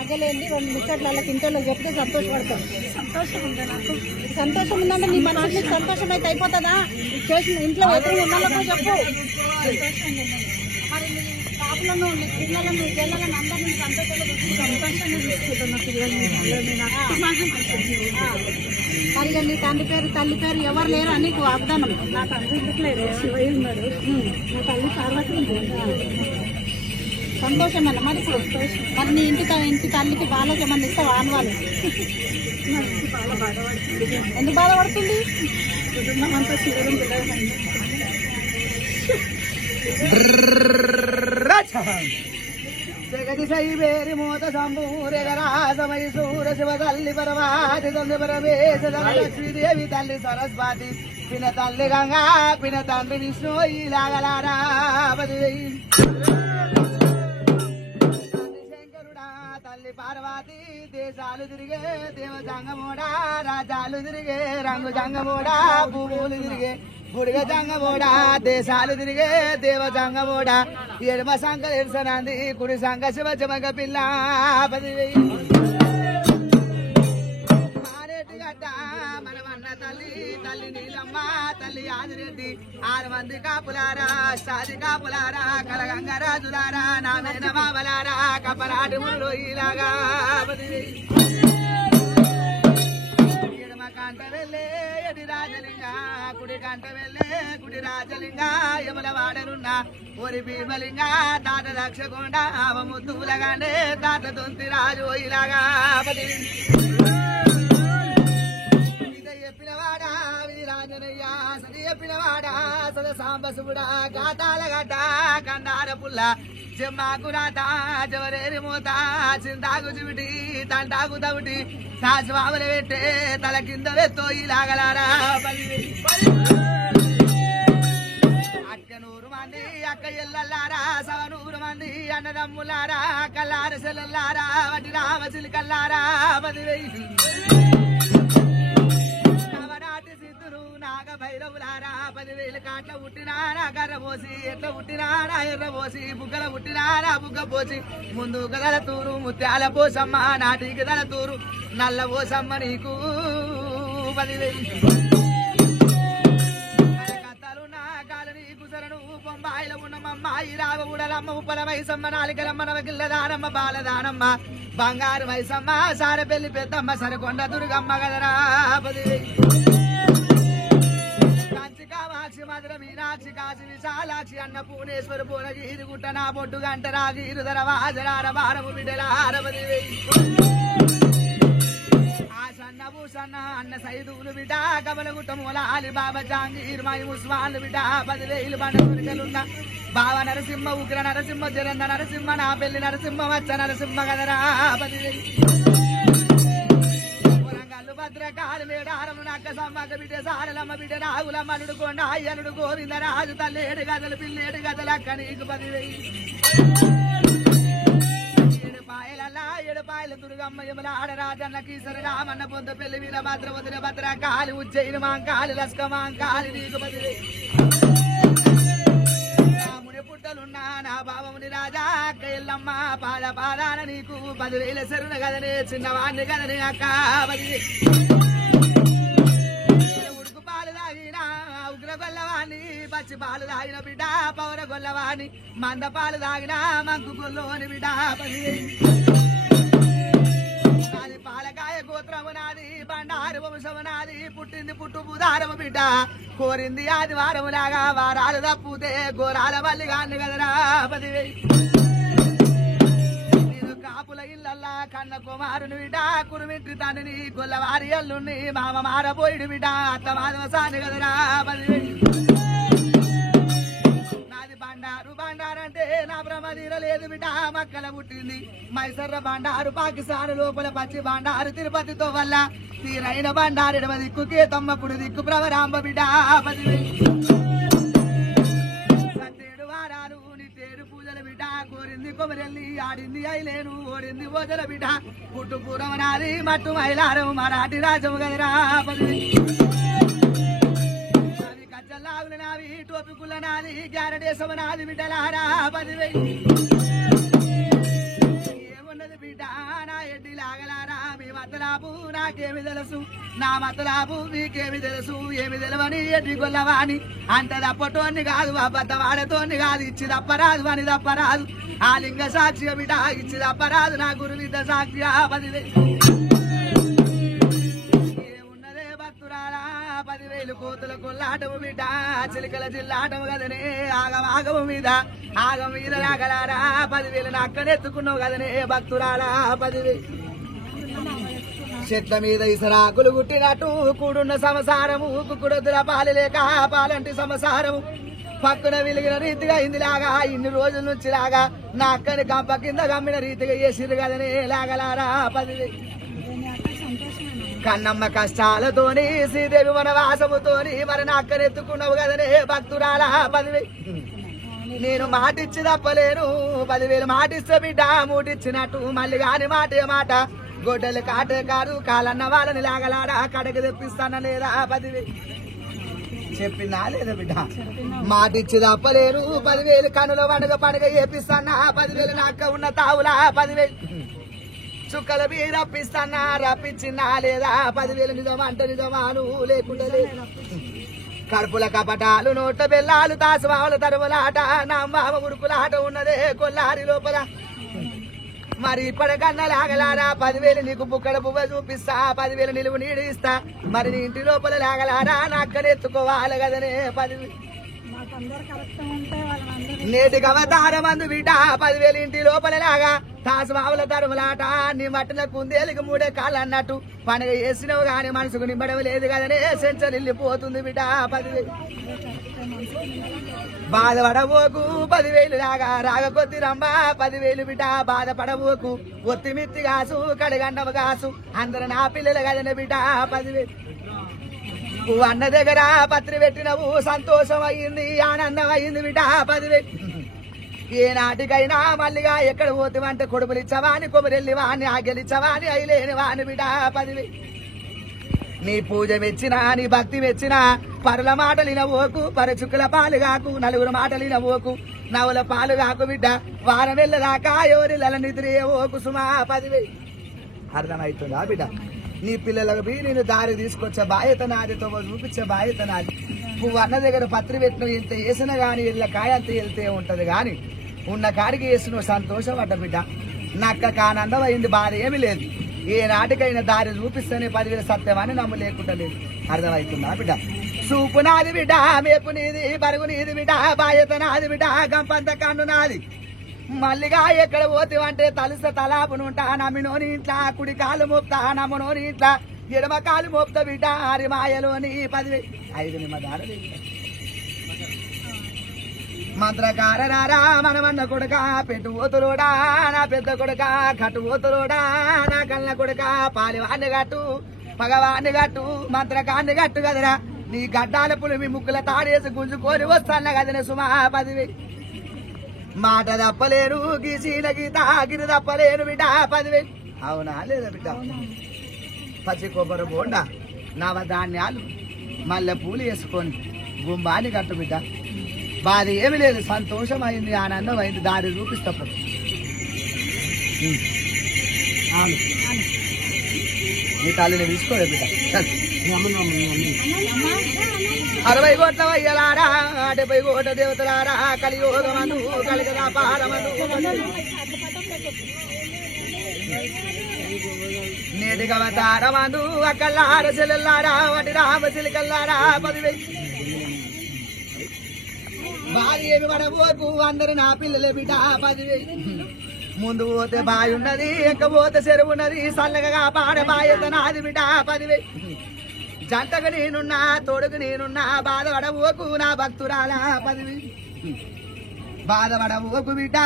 ఆగలేండి 2 నిమిషాలు ఇంట్లో చెప్తే సంతోషపడతాం. సంతోషం ఉందంటే నీ మనసు సంతోషం అయితే అయిపోతుందా? చేసిన ఇంట్లో ఎదురు ఉన్నాళ్ళకు చెప్పు. మరి నీ పాపలను నీ పిల్లలను పిల్లలను అందరినీ సంతోషంగా తీసుకుంటున్నా. మరి నీ తండ్రి పేరు తల్లి పేరు ఎవరు లేరు అని నీకు వాగ్దానం. నా తండ్రి లేదు, శివయ్య ఉన్నాడు, నా తల్లి పార్వతి. సంతోషం అన్న మరి ఇప్పుడు మరి నీ ఇంటి తల్లికి బాలకి ఏమన్నా ఇస్తావా ఆనవాళ్ళు? ఎందుకు బాధపడుతుంది? కుటుంబం జగదిశై వేరి మోత సంబూరెగరాజమై సూర శివ తల్లి పరమాతి తల్లి పరమేశ లక్ష్మీదేవి తల్లి సరస్వతి పిన తల్లి గంగా పిన తండ్రి విష్ణు ఇలాగలారా శంకరుడా తల్లి పార్వతి దేశాలు తిరిగే దేవ జంగమోడా రాజాలు తిరిగే రంగు జంగమోడా భూములు తిరిగే గుడిగ జంగమోడా దేశాలు తిరిగే దేవ జంగమోడా ఎడమ సంఘ ఎరుసనంది కుడి సంఘ శివ జమగ పిల్ల మారేటి గడ్డ మనమన్న తల్లి తల్లి నీలమ్మ తల్లి ఆదిరెడ్డి 6 మంది కాపులారా సాది కాపులారా కలగంగ రాజులారా నా మేన మామలారా కపలాటి ముళ్ళు ఇలాగా కంట వెళ్ళే ఎడి రాజలింగ కుడి కంట వెళ్ళే కుడి రాజలింగ యముల వాడనున్న ఒరి భీమలింగ తాత రక్షకొండ ముద్దులగానే తాత దొంతి రాజు ఇలాగా చెప్పినవాడా వీరాంజనయ్య సది చెప్పినవాడా సద సాంబసుడా గాతాల గడ్డ కండార పుల్ల చెమ్మాకు రాత జవరేరి మూత చింతాకు చిమిటి తంటాకు తవిటి సాసుమామలు పెట్టే తల కింద వెత్తో ఇలాగలారా 100 మంది అక్క ఎల్లల్లారా 100 మంది అన్నదమ్ములారా కల్లార సెల్లల్లారా వటి రామ చిలికల్లారా 10,000 నవనాటి సిద్ధులు నాగ భైరవులారా 10,000 కాట్ల పుట్టినారా కర్ర పోసి ఎట్ల పుట్టినారా ఎర్ర పోసి బుగ్గల పుట్టినారా బుగ్గ పోసి ముందు గదల తూరు ముత్యాల పోసమ్మ నాటికి దల తూరు నల్ల పోసమ్మ నీకు 10,000 కథలున్నా కాలని కుసరను బొంబాయిలో ఉన్నమ్మాయి రావ ఉడలమ్మ ఉప్పల మైసమ్మ నాలికలమ్మ నవకిల్లదానమ్మ బాలదానమ్మ బంగారు మైసమ్మ సారపెల్లి పెద్దమ్మ సరకొండ దుర్గమ్మ గదరా 10,000 కామాక్షి మధుర మీనాక్షి కాశీ విశాలాక్షి అన్న పూర్ణేశ్వర పూరగిరి గుట్ట నా బొట్టు గంట రాగిరు ధర వాజరార వారము బిడ్డల 60,000 ఆ సన్న భూసన్న అన్న సైదులు బిడ్డ కమలగుట్ట మూల అలిబాబా జాంగీర్ మై ముస్వాన్లు బిడ్డ 10,000 బండలున్న బావ నరసింహ ఉగ్ర నరసింహ జరంద నరసింహ నా పెళ్లి నరసింహ వచ్చ నరసింహ గదరా 10,000 భద్రకాలు మేడారము నక్క సమ్మక బిడ్డ సారలమ్మ బిడ్డ రాగులమ్మ అల్లుడు కొండ అయ్యనుడు గోవింద రాజు తల్లేడు గదలు పిల్లేడు గదలు అక్క నీకు 10,000 ఏడుపాయలల్లా ఏడుపాయల దుర్గమ్మ యముల ఆడరాజన్న కీసరి రామన్న పొంద పెళ్లి వీర భద్ర వదిన భద్రకాలి ఉజ్జయిని మాంకాలి లస్క మాంకాలి నీకు 10,000 పుట్టలున్నా నా బావముని రాజా అక్క ఎల్లమ్మ పాద పాదాన నీకు 10,000 సెరున గదనే చిన్నవాణ్ణి గదనే అక్క 10,000 ఉడుకు పాలు తాగిన ఉగ్ర గొల్లవాణి పచ్చి పాలు తాగిన బిడ్డ పౌర గొల్లవాణి మంద పాలు తాగిన మంకు గొల్లోని బిడ్డ 10,000 పాలకాయ గోత్రము నాది బండారు వంశము నాది పుట్టింది పుట్టు బుధారము బిడ్డ కోరింది ఆదివారము లాగా వారాలు తప్పుతే గోరాల వల్లి గాన్ని కదరా 10,000 నేను కాపుల ఇళ్ళల్లా కన్న కుమారుని బిడ్డ కురుమింటి తండ్రిని గొల్లవారి అల్లుని మామ మారబోయిడు బిడ్డ అత్త మాధవసాని కదరా 10,000 బండారు బండారంటే నా బ్రహ్మదీర లేదు బిడ్డ మక్కల పుట్టింది మైసర్ర బండారు పాకిస్తాన్ లోపల పచ్చి బండారు తిరుపతితో వల్ల తీరైన బండారు ఎడమ దిక్కుకే తమ్మప్పుడు దిక్కు ప్రవరాంబ బిడ్డ 10,000 సత్తేడు వారాలు నిత్తేడు పూజల బిడ్డ కోరింది కొమరెల్లి ఆడింది అయిలేను ఓడింది ఓజల బిడ్డ పుట్టు పూరమ నాది మట్టు మైలారం మరాఠీ రాజము గదరా 10,000 లాగులు నావి టోపికుల నాది గ్యారడేశమ నాది బిడ్డలారా 10,000 ఏమో ఏమున్నది బిడ్డ నా ఎడ్డి లాగలారా మీ మతలాపు నాకేమి తెలుసు నా మతలాపు మీకేమి తెలుసు ఏమి తెలవని ఎడ్డి గొల్లవాణి అంటే తప్పటోని కాదు అబద్ధవాడతోని కాదు ఇచ్చి తప్పరాదు అని తప్పరాదు ఆ లింగ సాక్షి బిడ్డ ఇచ్చి తప్పరాదు నా గురు విద్య సాక్షి 10,000 ఏమున్నదే భక్తురాలా 10,000 కోతుల కొల్లాటము బిడ్డ చిలికల జిల్లాటము కదనే ఆగము మీద రాగలారా 10,000 నక్కనెత్తుకున్నావు కదనే భక్తురాలా 10,000 చెట్ల మీద ఇసరాకులు గుట్టినట్టు కూడున్న సంసారము కుక్కుడొద్దుల పాలు లేక పాలంటి సంసారము పక్కన వెలిగిన రీతిగా ఇందిలాగా ఇన్ని రోజుల నుంచి లాగా నా అక్కని కంప కింద గమ్మిన రీతిగా చేసిరు కదనే లాగలారా 10,000 కన్నమ్మ కష్టాలతోని శ్రీదేవి వనవాసముతోని మరి నా అక్కనెత్తుకున్నావు కదనే భక్తురాలా 10,000 నేను మాటిచ్చి తప్పలేను 10,000 మాటిస్తే బిడ్డ మూటిచ్చినట్టు మళ్ళీ కాని మాటే మాట గొడ్డలు కాటే కాదు కాలన్న వాళ్ళని లాగలాడా కడకి తెప్పిస్తానా లేదా 10,000 చెప్పిందా లేదా బిడ్డ మాటిచ్చి తప్పలేను 10,000 కనుల పండుగ చేపిస్తానా 10,000 నాక ఉన్న తావులా 10,000 చుక్కల మీద రప్పిస్తానా రప్పించినా లేదా 10,000 నిజమా అంటే నిజమాను లేకుండా కడుపుల కపటాలు నోట్ల బెల్లాలు తాసుమావుల తరువులాట నా మామ ఉడుకులాట ఉన్నదే కొల్లారి లోపల మరి ఇప్పటికన్నా లాగలారా 10,000 నీకు బుక్కడ పువ్వ చూపిస్తా 10,000 నిలువు నీడు ఇస్తా మరి నీ ఇంటి లోపల లాగలారా నా అక్కడ ఎత్తుకోవాలి కదనే 10,000 నేటికి అవతారం అందు బిడ్డ 10,000 ఇంటి లోపల లాగా తాసుమావుల తరువులాట నీ మట్టిన కుందేలికి 3 కాళ్ళు అన్నట్టు పండుగ చేసినవు గాని మనసుకు నింబడం లేదు కదనే సెంచరిల్లిపోతుంది బిడ్డ 10,000 బాధపడబోకు 10,000 లాగా రాగ కొద్ది రమ్మ 10,000 బిడ్డ బాధపడబోకు ఒత్తిమిత్తి కాసు కడిగండము కాసు అందరు నా పిల్లలు కదనే బిడ్డ 10,000 నువ్వు అన్న దగ్గర పత్రి పెట్టినవు సంతోషం అయ్యింది ఆనందం అయ్యింది బిడ్డ 10,000 ఏ నాటికైనా మల్లిగా ఎక్కడ పోతావంటే కొడుకులు ఇచ్చవాని కొబ్బరెల్లి వాని ఆగలిచ్చవాని అయిలేని వాని బిడ్డ 10,000 నీ పూజ మెచ్చినా నీ భక్తి మెచ్చినా పరుల మాటలు వినవోకు పరచుకుల పాలు కాకు నలుగురు మాటలు వినవోకు నవుల పాలు కాకు బిడ్డ వారం వెళ్ళదాకా ఎవరిల్ల నిద్రపోకు సుమా 10,000 అర్థమవుతుందా బిడ్డ నీ పిల్లలకు బి నేను దారి తీసుకొచ్చే బాధ్యత నాదితో చూపించే బాధ్యత నాది నువ్వు అన్న దగ్గర పత్రి పెట్టిన ఎంత వేసినా గాని ఇళ్ళ కాయంత వెళ్తే ఉంటది గాని ఉన్న కాడికి వేసిన సంతోషం పడ్డ బిడ్డ నక్క కానందం అయింది బాధ ఏమీ లేదు ఏ నాటికైనా దారి చూపిస్తేనే 10,000 సత్యమని నమ్ము లేకుండా లేదు అర్థమవుతుందా బిడ్డ చూపు నాది బిడ్డ మేపు నీది బరుగు నీది బిడ్డ బాధ్యత నాది బిడ్డ గంపంత కన్ను నాది మల్లిగా ఎక్కడ పోతావంటే తలుస తలాపునుంటా నమ్మినోని ఇంట్లా కుడి కాలు మోపుతా నమ్మనోని ఇంట్లా ఎడమ కాలు మోపుతా బిడ్డ హరిమాయలోని 10,000 5 నిమ్మదారు మంత్రకారనారా మనమన్న కొడుక పెట్టు ఓతులోడా నా పెద్ద కొడుక కట్టు ఓతులోడా నా కళ్ళ కొడుక పాలివాన్ని కట్టు పగవాన్ని కట్టు మంత్రకాన్ని కట్టు కదరా నీ గడ్డాల పులిమి ముక్కుల తాడేసి గుంజుకొని వస్తాను కదనే సుమా 10,000 మాట తప్పలేను గీసిన గీత గిరి తప్పలేను బిడ్డ 10,000 అవునా లేదా బిడ్డ పచ్చి కొబ్బరి బోండా నవధాన్యాలు మల్లె పూలు వేసుకొని గుంబాన్ని కట్టు బిడ్డ బాధ ఏమి లేదు సంతోషం అయింది ఆనందం అయింది దారి చూపిస్తప్పుడు నీ తల్లిని తీసుకోలే బిడ్డ 60 కోట్ల వయ్యలారా 70 కోట్ల దేవతలారా కలియోగమందు కలిగదా పారమందు నేటికి అవతారమందు అక్కల్లార చెల్లెల్లారా వాటి రామ చిలికల్లారా 10,000 భార్య ఏమి పడబోకు అందరు నా పిల్లలే బిడ్డ 10,000 ముందు పోతే బావి ఉన్నది ఎక్కపోతే చెరువు ఉన్నది చల్లగా పాడ బాధ్యత నాది బిడ్డ 10,000 జంటకు నేనున్నా తోడుకు నేనున్నా బాధపడబోకు నా భక్తురాలా 10,000 బాధపడబోకు బిడ్డ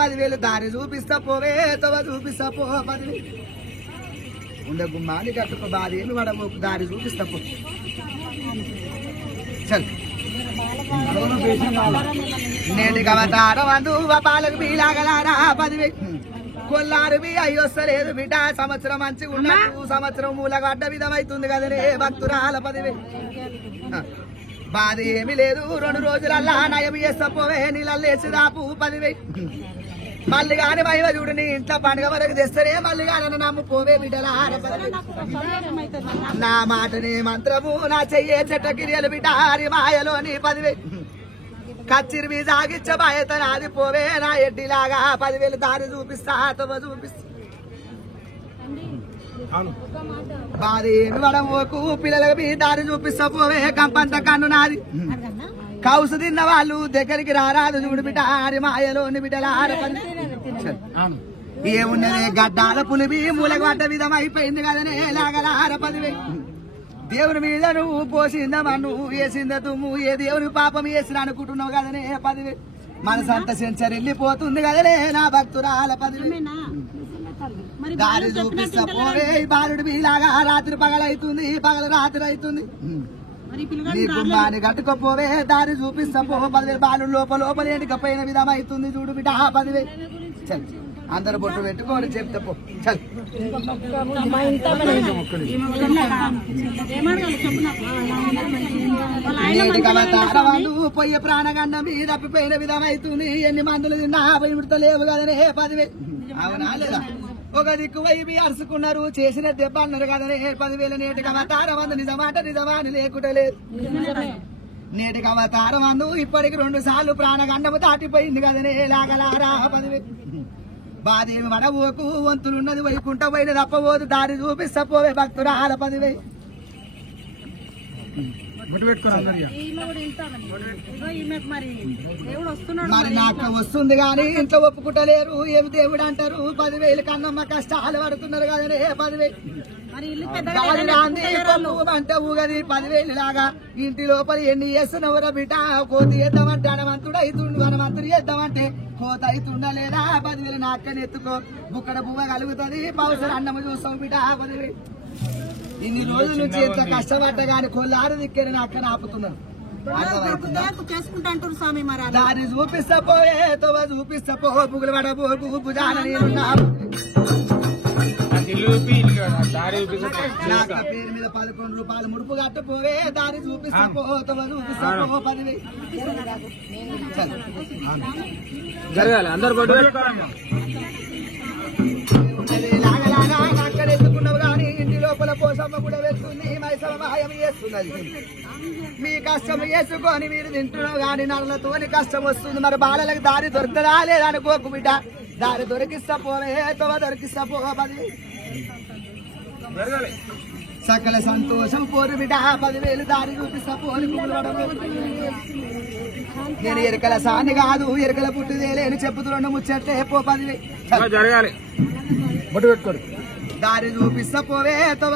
10,000 దారి చూపిస్తా పోవే తవ చూపిస్తా పో 10,000 ఉండే గుమ్మాని కట్టుకో బాధ ఏమి పడబోకు దారి చూపిస్తా పో చల్ నేటికి అవతారం అందు పాలకు బీలాగలారా 10,000 కొల్లారు బి అయ్యొస్తలేదు బిడ్డ సంవత్సరం మంచిగా ఉన్నట్టు సంవత్సరం మూలగడ్డ విధమైతుంది కదనే భక్తురాల 10,000 బాధ ఏమి లేదు 2 రోజులల్లా నయం చేస్తా పోవే నీళ్ళేసి దాపు 10,000 మళ్ళీ కాని మహిమ చూడు నీ ఇంట్లో పండుగ వరకు తెస్తేనే మళ్ళీ కానీ నమ్ము పోవే బిడ్డల నా మాటని మంత్రము నా చెయ్యే చెట్టకిరియలు బిడ్డ హరి మాయలోని 10,000 కచ్చిరి మీ సాగిచ్చ బాయత నాది పోవే నా ఎడ్డిలాగా 10,000 దారి చూపిస్తా చూపిస్తా బాధి వడమోకు పిల్లలకు మీ దారి చూపిస్తా పోవే కంపంత కన్ను నాది కౌసు తిన్న వాళ్ళు దగ్గరికి రారాదు చూడు బిడ్డ హరి మాయలోని బిడ్డల ఏమున్నదే గడ్డాల పులిబి మూలకు పడ్డ విధం అయిపోయింది కదనే లాగల 10,000 దేవుని మీద నువ్వు పోసింద మన్ను వేసింద తుమ్ము ఏ దేవుని పాపం వేసిన అనుకుంటున్నావు కదనే 10,000 మనసంత సెంచర్ వెళ్ళిపోతుంది కదనే నా భక్తురాల 10,000 దారి చూపిస్తా పోవే బాలుడు మీలాగా రాత్రి పగలైతుంది పగలు రాత్రి అవుతుంది నీ కుమ్మాని కట్టుకోపోవే దారి చూపిస్తా పో 10,000 బాలుడు లోపల ఎండికపోయిన విధం అవుతుంది చూడు బిడ్డ 10,000 చల్ అందరు బొట్టు పెట్టుకోని చెప్తా పో చల్ వాళ్ళు పోయే ప్రాణగండం మీద తప్పిపోయిన విధం అవుతుంది ఎన్ని మందులు తిన్నా విడతలేవు కదనే 10,000 అవునా లేదా ఒక దిక్కు వైపు అరుచుకున్నారు చేసిన దెబ్బ అన్నారు కదనే 10,000 నేటికి అవతారమందు నిజమాట నిజమాని లేకుండా లేదు నేటికి అవతారమందు ఇప్పటికి 2 సార్లు ప్రాణగండము దాటిపోయింది కదనే లాగలారా 10,000 బాదేవి వడవోకు వంతులున్నది వైకుంఠ పోయిన తప్పబోదు దారి చూపిస్తా పోవే భక్తురాల 10,000 మరి నాకు వస్తుంది గాని ఇంట్లో ఒప్పుకుంటలేరు ఏమి దేవుడు అంటారు 10,000 కన్నమ్మ కష్టాలు పడుతున్నారు కదనే 10,000 అంటే ఊగది 10,000 లాగా ఇంటి లోపల ఎన్ని చేస్తున్నావురా బిడ్డ కోతి చేద్దామంటే హనుమంతుడు అవుతుండు హనుమంతుడు చేద్దామంటే కోత అవుతుండలేదా 10,000 నాకని ఎత్తుకో బుక్కడ బువ్వ కలుగుతుంది పౌసలు అన్నము చూస్తావు బిడ్డ 10,000 ఇన్ని రోజుల నుంచి ఎంత కష్టపడ్డ గాని కొల్లారు దిక్కని నాకని ఆపుతున్నారు దారి చూపిస్తా పోయే తోవ చూపిస్తా పో బుగులు పడబోకు భుజాన పేరు మీద 11 రూపాయలు ముడుపు కట్టపోవే దారి చూపిస్తా పో తోవ చూపిస్తా పో 10,000 జరగాలి అందరు అక్కడ ఎత్తుకున్నావు కానీ ఇంటి లోపల పోసమ్మ కూడా వెళ్తుంది మైసమ్మ మాయం చేస్తున్నది మీ కష్టం చేసుకొని మీరు తింటున్నావు కానీ నల్లతోని కష్టం వస్తుంది మరి బాలలకు దారి దొరుకుతుందా లేదనుకోకు బిడ్డ దారి దొరికిస్తా పోవే తోవ దొరికిస్తా పో 10,000 సకల సంతోషం పోరు బిడ్డ 10,000 దారి చూపిస్తా పోని నేను ఎరకల సాని కాదు ఎరకల పుట్టిదేలేని చెప్పుతున్నాను ముచ్చట్లే పో 10,000 జరగాలి దారి చూపిస్తా పోవే తోవ